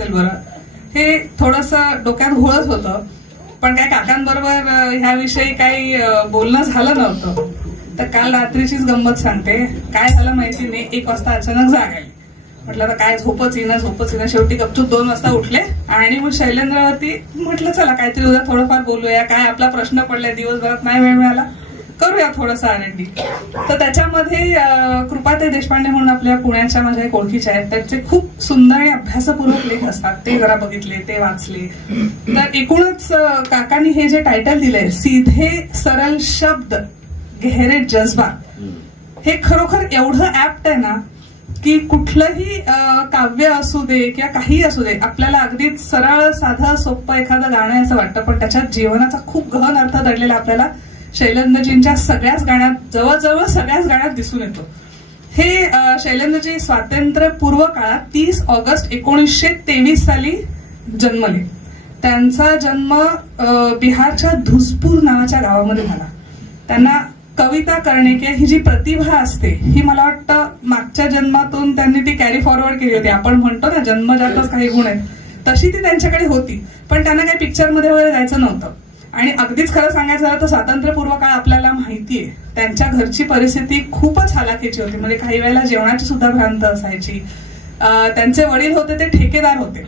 असेल बरं, हे थोडंसं डोक्यात घोळत होतं. पण काय काकांबरोबर ह्याविषयी काही बोलणं झालं नव्हतं. तर काल रात्रीचीच गंमत सांगते. काय झालं माहिती नाही, 1 वाजता अचानक जाग आली. म्हटलं तर काय झोपच येईना. शेवटी गपचूप 2 वाजता उठले आणि मग शैलेंद्रवरती म्हटलं चला काहीतरी उद्या थोडंफार बोलूया, काय आपला प्रश्न पडलाय, दिवसभरात नाही वेळ मिळाला, करूया थोडंसं R&D. तर त्याच्यामध्ये कृपाताई देशपांडे म्हणून आपल्या पुण्याच्या माझ्या एक ओळखीच्या आहेत, त्यांचे खूप सुंदर आणि अभ्यासपूर्वक लेख असतात, ते जरा बघितले, ते वाचले. तर एकूणच काकांनी हे जे टायटल दिलंय, सीधे सरळ शब्द गहरे जज्बा, हे खरोखर एवढं ऍप्ट आहे ना की कुठलंही काव्य असू दे किंवा काही असू दे, आपल्याला अगदीच सरळ साधं सोपं एखादं गाणं आहे असं वाटतं, पण त्याच्यात जीवनाचा खूप गहन अर्थ दडलेला आपल्याला शैलेंद्रजींच्या सगळ्याच गाण्यात, जवळजवळ सगळ्याच गाण्यात दिसून येतो. हे शैलेंद्रजी स्वातंत्र्यपूर्व काळात 30 ऑगस्ट 1923 साली जन्मले. त्यांचा जन्म बिहारच्या धुसपूर नावाच्या गावामध्ये झाला. त्यांना कविता करणे किंवा ही जी प्रतिभा असते, ही मला वाटतं मागच्या जन्मातून त्यांनी ती कॅरी फॉरवर्ड केली होती. आपण म्हणतो ना जन्मजातच काही गुण आहेत, तशी ती त्यांच्याकडे होती. पण त्यांना काही पिक्चरमध्ये वगैरे जायचं नव्हतं. आणि अगदीच खरं सांगायचं झालं तर स्वातंत्र्यपूर्व काळ आपल्याला माहितीये, त्यांच्या घरची परिस्थिती खूपच हालाखीची होती. म्हणजे काही वेळेला जेवणाची सुद्धा भ्रांत असायची. त्यांचे वडील होते ते ठेकेदार होते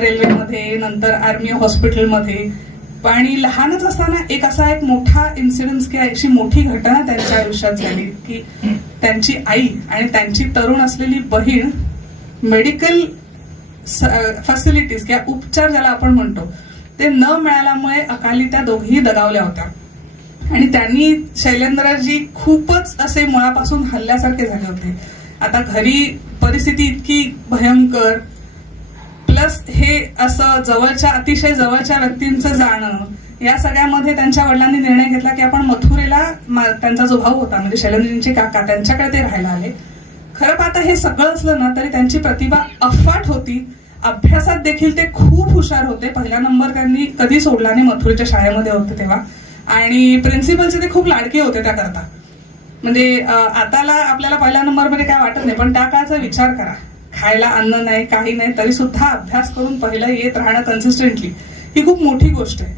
रेल्वेमध्ये, नंतर आर्मी हॉस्पिटलमध्ये. आणि लहानच असताना एक मोठा इन्सिडेन्स किंवा अशी मोठी घटना त्यांच्या आयुष्यात झाली की त्यांची आई आणि त्यांची तरुण असलेली बहीण मेडिकल फॅसिलिटीज किंवा उपचार ज्याला आपण म्हणतो ते न मिळाल्यामुळे अकाली त्या दोघीही दगावल्या होत्या. आणि त्यांनी शैलेंद्रजी खूपच असे मुळापासून हल्ल्यासारखे झाले होते. आता घरी परिस्थिती इतकी भयंकर, प्लस हे असं जवळच्या, अतिशय जवळच्या व्यक्तींचं जाणं, या सगळ्यामध्ये त्यांच्या वडिलांनी निर्णय घेतला की आपण मथुरेला, त्यांचा जो भाऊ होता म्हणजे शैलेंद्रजींचे काका, त्यांच्याकडे ते राहायला आले. खरं पाहता हे सगळं असलं ना तरी त्यांची प्रतिभा अफाट होती. अभ्यासात देखील ते खूप हुशार होते. पहिला नंबर त्यांनी कधी सोडला नाही, मथुरेच्या शाळेमध्ये होते तेव्हा. आणि प्रिन्सिपलचे ते खूप लाडके होते त्याकरता. म्हणजे आताला आपल्याला पहिल्या नंबरमध्ये काय वाटत नाही, पण त्या काळाचा विचार करा, खायला अन्न नाही, काही नाही, तरी सुद्धा अभ्यास करून पहिलं येत राहणं कन्सिस्टंटली, ही खूप मोठी गोष्ट आहे.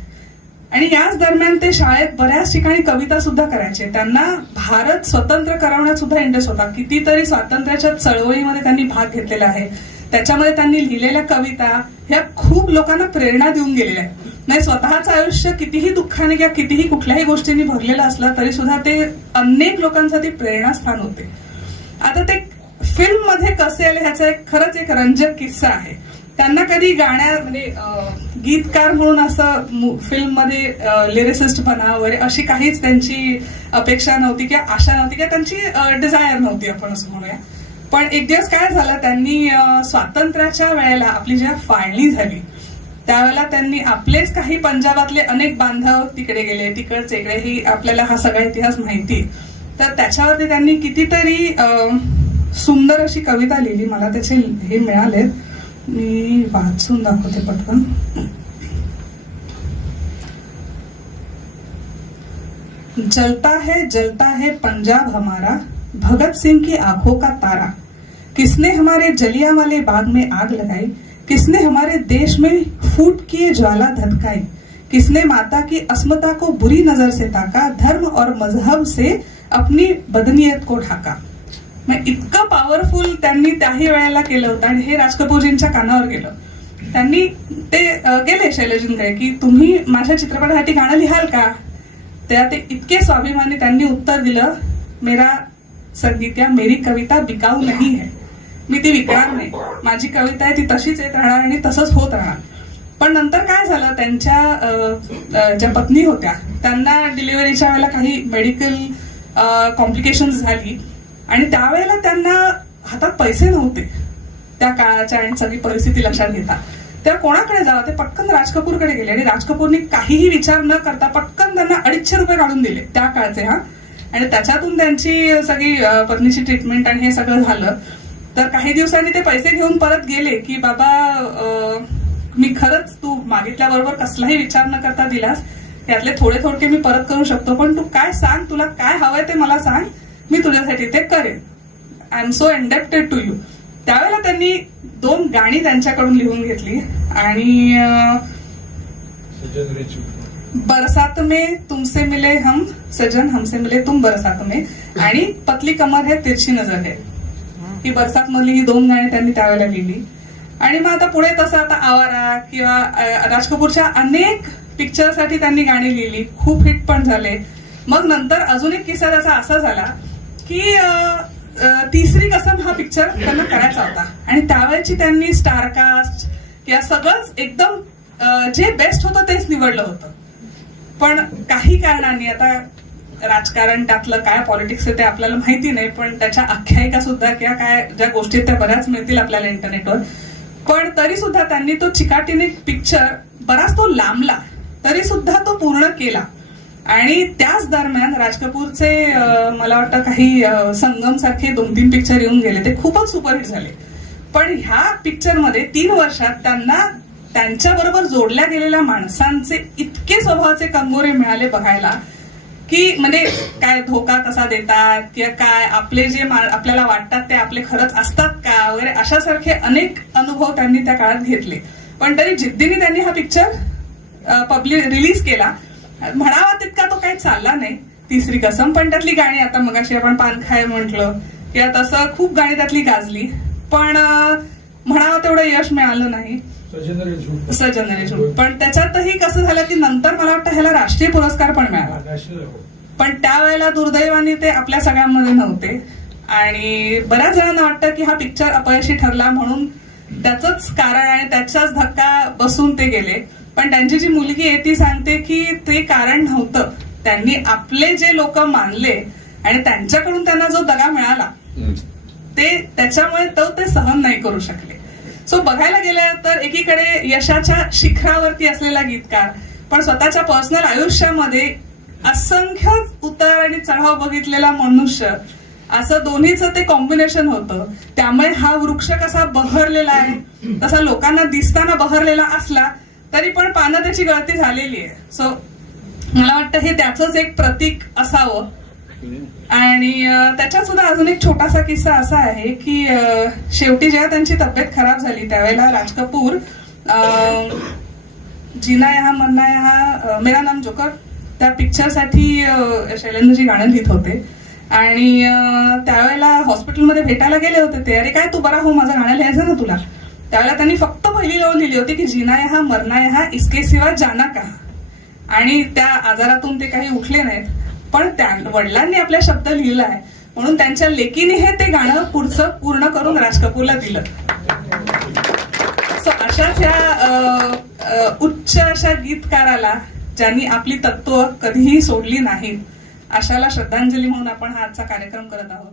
आणि याच दरम्यान ते शाळेत बऱ्याच ठिकाणी कविता सुद्धा करायचे. त्यांना भारत स्वतंत्र करवण्यात सुद्धा इंटरेस्ट होता. कितीतरी स्वातंत्र्याच्या चळवळीमध्ये त्यांनी भाग घेतलेला आहे. त्याच्यामध्ये त्यांनी लिहिलेल्या कविता ह्या खूप लोकांना प्रेरणा देऊन गेलेल्या आहेत. नाही, स्वतःचं आयुष्य कितीही दुःखाने किंवा कितीही कुठल्याही गोष्टींनी भरलेलं असलं तरी सुद्धा ते अनेक लोकांसाठी प्रेरणास्थान होते. आता ते फिल्म मध्ये कसे आले ह्याचा खरंच एक रंजक किस्सा आहे. त्यांना कधी म्हणजे गीतकार म्हणून असं फिल्म मध्ये लिरिसिस्ट बना वगैरे अशी काहीच त्यांची अपेक्षा नव्हती किंवा आशा नव्हती किंवा त्यांची डिझायर नव्हती, आपण असं म्हणूया. पण एक दिवस काय झालं, त्यांनी स्वातंत्र्याच्या वेळेला आपली जेव्हा फाळणी झाली त्यावेळेला त्यांनी आपलेच काही पंजाबातले अनेक बांधव तिकडे गेले, तिकडचे इकडे, ही आपल्याला हा सगळा इतिहास माहिती. तर त्याच्यावरती त्यांनी कितीतरी सुंदर अशी कविता लिहिली. मला त्याचे हे मिळालेत, मी वाचून दाखवते पटकन. जलता है पंजाब हमारा, भगत सिंह की आंखों का तारा, किसने हमारे जलियांवाले बाग में आग लगाई, किसने हमारे देश में फूट किए ज्वाला धधकाई, किसने माता की अस्मिता को बुरी नजर से ताका, धर्म और मजहब से अपनी बदनीयत को ढाका. इतकं पॉवरफुल त्यांनी त्याही वेळेला केलं होतं. आणि हे राज कपूरजींच्या कानावर गेलं. त्यांनी ते गेले शैलेजींकडे की तुम्ही माझ्या चित्रपटासाठी गाणं लिहाल का. त्या ते इतके स्वाभिमानी त्यांनी उत्तर दिलं, मेरा संगीत या मेरी कविता बिकाऊ नाही है, मी ती विकणार नाही, माझी कविता आहे ती तशीच येत राहणार आणि तसंच होत राहणार. पण नंतर काय झालं, त्यांच्या ज्या पत्नी होत्या त्यांना डिलिव्हरीच्या वेळेला काही मेडिकल कॉम्प्लिकेशन्स झाली आणि त्यावेळेला त्यांना हातात पैसे नव्हते त्या काळाच्या आणि सगळी परिस्थिती लक्षात घेता. तेव्हा कोणाकडे जावं, ते पटकन राज कपूरकडे गेले आणि राज कपूरनी काहीही विचार न करता पटकन त्यांना 250 रुपये काढून दिले त्या काळचे. आणि त्याच्यातून त्यांची सगळी पत्नीची ट्रीटमेंट आणि हे सगळं झालं. तर काही दिवसांनी ते पैसे घेऊन परत गेले की बाबा मी खरंच तू मागितल्याबरोबर कसलाही विचार न करता दिलास, त्यातले थोडे मी परत करू शकतो, पण तू काय सांग, तुला काय हवंय ते मला सांग, मी तुझ्यासाठी ते करेन, I am so indebted to you. त्यावेळेला त्यांनी 2 गाणी त्यांच्याकडून लिहून घेतली आणि बरसात में तुमसे मिले हम सजन, हमसे मिले तुम बरसात में, आणि पतली कमर है तिरछी नजर है. ही बरसात मधली ही 2 गाणी त्यांनी त्यावेळेला लिहिली. आणि मग आता पुढे तसं आता आवारा किंवा राज कपूरच्या अनेक पिक्चरसाठी त्यांनी गाणी लिहिली, खूप हिट पण झाले. मग नंतर अजून एक किस्सा त्याचा असा झाला की तिसरी कसम हा पिक्चर त्यांना करायचा होता आणि त्यावेळेची त्यांनी स्टारकास्ट किंवा सगळंच एकदम जे बेस्ट होतं तेच निवडलं होतं. पण काही कारणांनी, आता राजकारण त्यातलं काय पॉलिटिक्स आहे ते आपल्याला माहिती नाही, पण त्याच्या आख्यायिका सुद्धा किंवा काय ज्या गोष्टी आहेत त्या बऱ्याच मिळतील आपल्याला इंटरनेटवर. पण तरी सुद्धा त्यांनी तो चिकाटीने पिक्चर बराच तो लांबला तरी सुद्धा तो पूर्ण केला. आणि त्याच दरम्यान राज कपूरचे मला वाटतं काही संगम सारखे 2-3 पिक्चर येऊन गेले, ते खूपच सुपरहिट झाले. पण ह्या पिक्चरमध्ये 3 वर्षात त्यांना त्यांच्याबरोबर जोडल्या गेलेल्या माणसांचे इतके स्वभावाचे कंगोरे मिळाले बघायला की म्हणजे काय धोका कसा देतात किंवा काय आपले जे आपल्याला वाटतात ते आपले खरंच असतात का वगैरे अशासारखे अनेक अनुभव त्यांनी त्या काळात घेतले. पण तरी जिद्दीने त्यांनी हा पिक्चर रिलीज केला. म्हणावा तितका तो काही चालला नाही तिसरी कसम, पण त्यातली गाणी आता मगाशी आपण पान खाय म्हटलं किंवा तसं खूप गाणी त्यातली गाजली, पण म्हणावं तेवढं यश मिळालं नाही. सजन रे झूठ. पण त्याच्यातही कसं झालं की नंतर मला वाटतं ह्याला राष्ट्रीय पुरस्कार पण मिळाला, पण त्यावेळेला दुर्दैवाने ते आपल्या सगळ्यांमध्ये नव्हते. आणि बऱ्याच जणांना वाटतं की हा पिक्चर अपयशी ठरला म्हणून त्याचंच कारण आणि त्याचाच धक्का बसून ते गेले. पण त्यांची जी मुलगी आहे ती सांगते की ते कारण नव्हतं, त्यांनी आपले जे लोक मानले आणि त्यांच्याकडून त्यांना जो दगा मिळाला ते त्याच्यामुळे ते सहन नाही करू शकले. सो बघायला गेलं तर एकीकडे यशाच्या शिखरावरती असलेला गीतकार, पण स्वतःच्या पर्सनल आयुष्यामध्ये असंख्य उतार आणि चढाव बघितलेला मनुष्य, असं दोन्हीचं ते कॉम्बिनेशन होतं. त्यामुळे हा वृक्ष कसा बहरलेला आहे तसा लोकांना दिसताना बहरलेला असला तरी पण पानं त्याची गळती झालेली आहे. सो मला वाटतं हे त्याचंच एक प्रतीक असावं. आणि त्याच्यात सुद्धा अजून एक छोटासा किस्सा असा आहे की शेवटी जेव्हा त्यांची तब्येत खराब झाली त्यावेळेला राज कपूर जीना यहाँ मरना यहाँ मेरा नाम जोकर त्या पिक्चरसाठी शैलेंद्रजी गाणं लिहित होते आणि त्यावेळेला हॉस्पिटलमध्ये भेटायला गेले होते ते. अरे काय तू बरा हो, माझं गाणं लिहायचं ना तुला. त्यावेळेला त्यांनी फक्त पहिली ओळ लिहिली होती की जीना यहाँ मरना यहाँ इसके सिवा जाना कहा. आणि त्या आजारातून ते काही उठले नाहीत, पण त्या वडिलांनी आपल्या शब्द लिहिलाय म्हणून त्यांच्या लेकीने हे ते गाणं पुढचं पूर्ण करून राज कपूरला दिलं. सो अशाच या उच्च अशा गीतकाराला ज्यांनी आपली तत्व कधीही सोडली नाहीत, अशाला श्रद्धांजली म्हणून आपण हा आजचा कार्यक्रम करत आहोत.